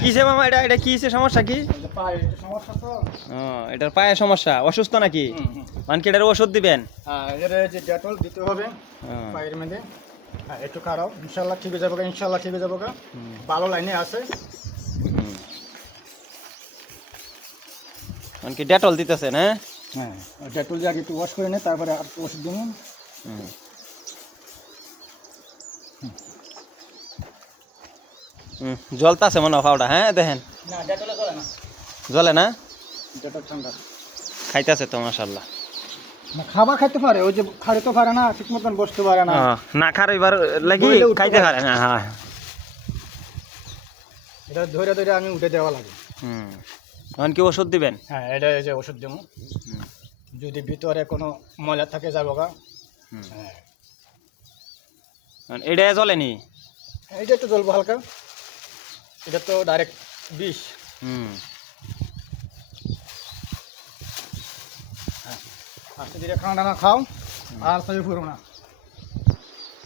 কিসে মামা এটা এটা কিসে সমস্যা কি? পায়ে সমস্যা তো। ও এটার পায়ে সমস্যা, অসুস্থ নাকি? মানে কি এটার ওষুধ দিবেন? হ্যাঁ, এর যে ডেটল দিতে হবে পায়ের মধ্যে। হ্যাঁ, একটু খারাপ, ইনশাল্লাহ ঠিক হয়ে যাবো, ইনশাল্লাহ ঠিক হয়ে যাবো। ভালো লাইনে আছে। মানে কি ডেটল দিতেছেন? হ্যাঁ হ্যাঁ, ডেটল দিয়ে আগে একটু ওয়াশ করে নে, তারপরে আর ওষুধ দিন। জ্বলতাছে মনে হয় পাউডার। হ্যাঁ দেখেন না, ডেটলে চলে না, জ্বলে না, ডেটল ঠান্ডা। খাইতেছে তো মাশাআল্লাহ। না, খাবার খাইতে পারে, ওই যে খাইতে পারে না, ঠিক মতন বসতে পারে না। না খার এবার লাগি বইলে উঠতে খাইতে পারে। পারে না। হ্যাঁ এটা ধরে ধরে আমি উঠে দেওয়া লাগে। এখন কি ওষুধ দিবেন? হ্যাঁ, এটা এই যে ওষুধ দেবো, যদি ভিতরে কোনো ময়লা থাকে যাবো গা। হ্যাঁ, এটা জ্বলেনি? এইটা একটু জ্বলবো হালকা, এটা তো ডাইরেক্ট বিষ। আস্তে ধীরে খাওয়া দাওয়া খাও, আর সবই পুরো না।